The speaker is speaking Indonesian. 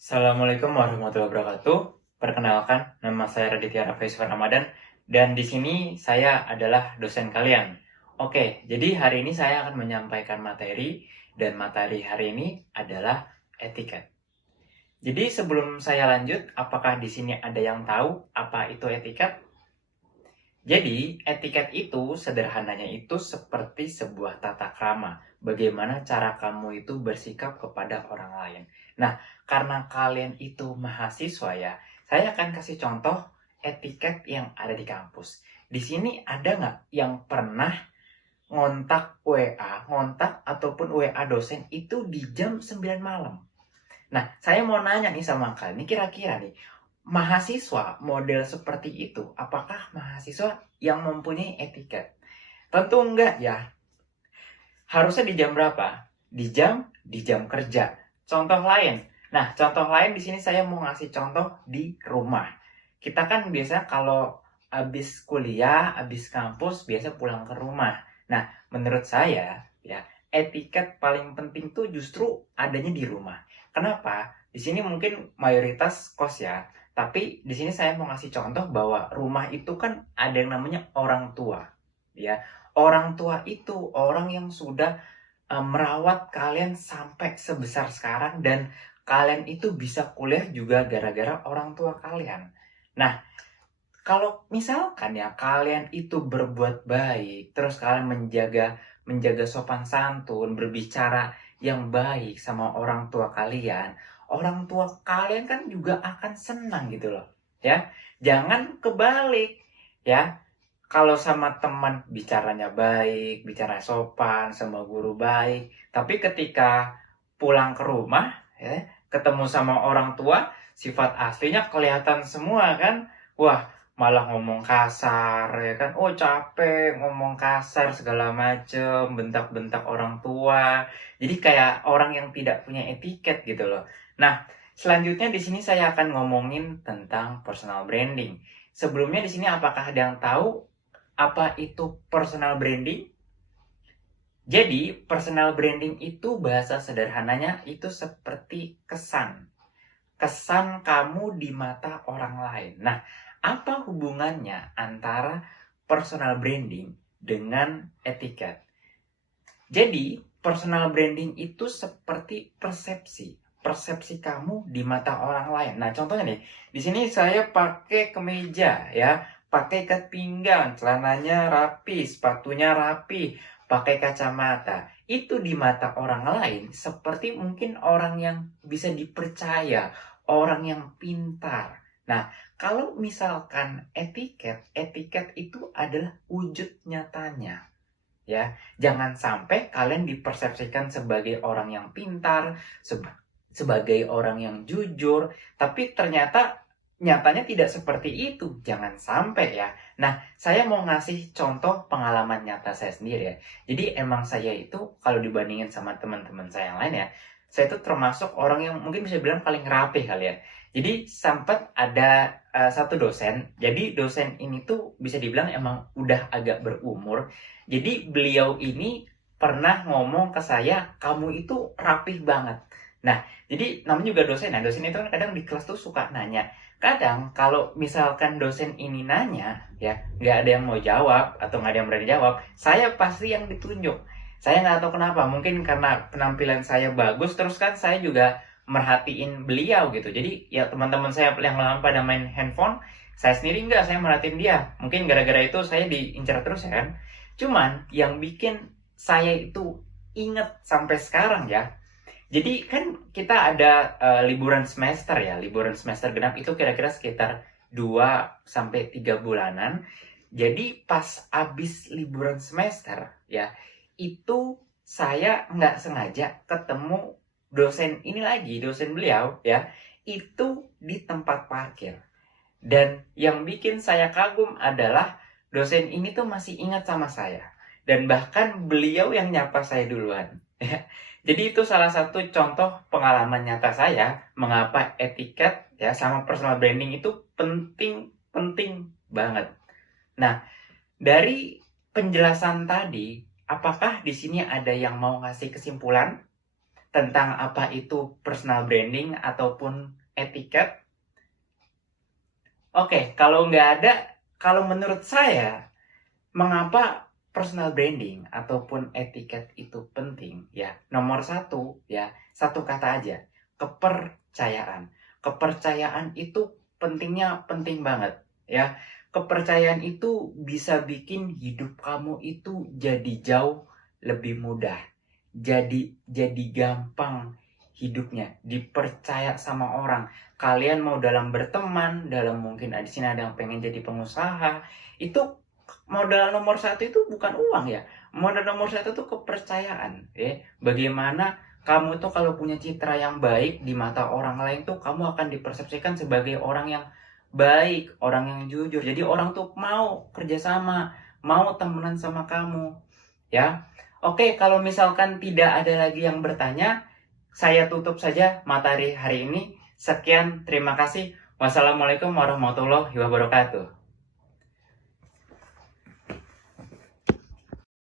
Assalamualaikum warahmatullahi wabarakatuh. Perkenalkan, nama saya Raditya Raffi Ramadan dan di sini saya adalah dosen kalian. Oke, jadi hari ini saya akan menyampaikan materi dan materi hari ini adalah etiket. Jadi sebelum saya lanjut, apakah di sini ada yang tahu apa itu etiket? Jadi, etiket itu sederhananya itu seperti sebuah tata krama. Bagaimana cara kamu itu bersikap kepada orang lain. Nah, karena kalian itu mahasiswa ya, saya akan kasih contoh etiket yang ada di kampus. Di sini ada nggak yang pernah ngontak WA, ngontak ataupun WA dosen itu di jam 9 malam? Nah, saya mau nanya nih sama kalian, ini kira-kira nih, mahasiswa model seperti itu, apakah mahasiswa yang mempunyai etiket? Tentu enggak ya. Harusnya di jam berapa? Di jam kerja. Contoh lain. Nah, contoh lain di sini saya mau ngasih contoh di rumah. Kita kan biasa kalau habis kuliah, habis kampus, biasa pulang ke rumah. Nah, menurut saya ya, etiket paling penting tuh justru adanya di rumah. Kenapa? Di sini mungkin mayoritas kos ya, tapi di sini saya mau ngasih contoh bahwa rumah itu kan ada yang namanya orang tua, ya. Orang tua itu orang yang sudah merawat kalian sampai sebesar sekarang dan kalian itu bisa kuliah juga gara-gara orang tua kalian. Nah, kalau misalkan ya kalian itu berbuat baik, terus kalian menjaga menjaga sopan santun, berbicara yang baik sama orang tua kalian kan juga akan senang gitu loh, ya. Jangan kebalik, ya. Kalau sama teman bicaranya baik, bicara sopan, sama guru baik, tapi ketika pulang ke rumah, ya, ketemu sama orang tua, sifat aslinya kelihatan semua kan. Wah, malah ngomong kasar ya kan. Oh, capek ngomong kasar segala macem, bentak-bentak orang tua. Jadi kayak orang yang tidak punya etiket gitu loh. Nah, selanjutnya di sini saya akan ngomongin tentang personal branding. Sebelumnya di sini apakah ada yang tahu apa itu personal branding? Jadi, personal branding itu bahasa sederhananya itu seperti kesan. Kesan kamu di mata orang lain. Nah, apa hubungannya antara personal branding dengan etiket? Jadi, personal branding itu seperti persepsi. Persepsi kamu di mata orang lain. Nah, contohnya nih, di sini saya pakai kemeja ya, pakai ikat pinggang, celananya rapi, sepatunya rapi, pakai kacamata. Itu di mata orang lain seperti mungkin orang yang bisa dipercaya, orang yang pintar. Nah, kalau misalkan etiket, etiket itu adalah wujud nyatanya. Ya, jangan sampai kalian dipersepsikan sebagai orang yang pintar, sebagai orang yang jujur, tapi ternyata nyatanya tidak seperti itu. Jangan sampai ya. Nah, saya mau ngasih contoh pengalaman nyata saya sendiri ya. Jadi emang saya itu kalau dibandingin sama teman-teman saya yang lain ya, saya itu termasuk orang yang mungkin bisa bilang paling rapi kali ya. Jadi sempat ada satu dosen. Jadi dosen ini tuh bisa dibilang emang udah agak berumur. Jadi beliau ini pernah ngomong ke saya, kamu itu rapih banget. Nah, jadi namanya juga dosen. Nah, dosen itu kan kadang di kelas tuh suka nanya. Kadang kalau misalkan dosen ini nanya, ya nggak ada yang mau jawab atau nggak ada yang berani jawab, saya pasti yang ditunjuk. Saya nggak tahu kenapa, mungkin karena penampilan saya bagus, terus kan saya juga merhatiin beliau gitu. Jadi ya teman-teman saya yang lama pada main handphone, saya sendiri nggak, saya merhatiin dia. Mungkin gara-gara itu saya diincar terus ya kan. Cuman yang bikin saya itu inget sampai sekarang ya. Jadi kan kita ada liburan semester ya, liburan semester genap itu kira-kira sekitar 2 sampai 3 bulanan. Jadi pas abis liburan semester ya, itu saya nggak sengaja ketemu dosen ini lagi, dosen beliau ya, itu di tempat parkir. Dan yang bikin saya kagum adalah dosen ini tuh masih ingat sama saya. Dan bahkan beliau yang nyapa saya duluan. Jadi itu salah satu contoh pengalaman nyata saya mengapa etiket ya sama personal branding itu penting banget. Nah, dari penjelasan tadi, apakah di sini ada yang mau ngasih kesimpulan? tentang apa itu personal branding ataupun etiket? Oke, kalau nggak ada, kalau menurut saya, mengapa personal branding ataupun etiket itu penting? Ya, nomor satu, ya, satu kata aja, kepercayaan. Kepercayaan itu penting banget, ya. Kepercayaan itu bisa bikin hidup kamu itu jadi jauh lebih mudah. Jadi gampang hidupnya, dipercaya sama orang. Kalian mau dalam berteman, dalam mungkin di sini ada yang pengen jadi pengusaha, itu modal nomor satu itu bukan uang ya. Modal nomor satu itu kepercayaan. Ya. Bagaimana kamu tuh kalau punya citra yang baik di mata orang lain tuh kamu akan dipersepsikan sebagai orang yang baik, orang yang jujur. Jadi orang tuh mau kerjasama, mau temenan sama kamu. Ya, oke, kalau misalkan tidak ada lagi yang bertanya, saya tutup saja materi hari ini. Sekian, terima kasih. Wassalamualaikum warahmatullahi wabarakatuh.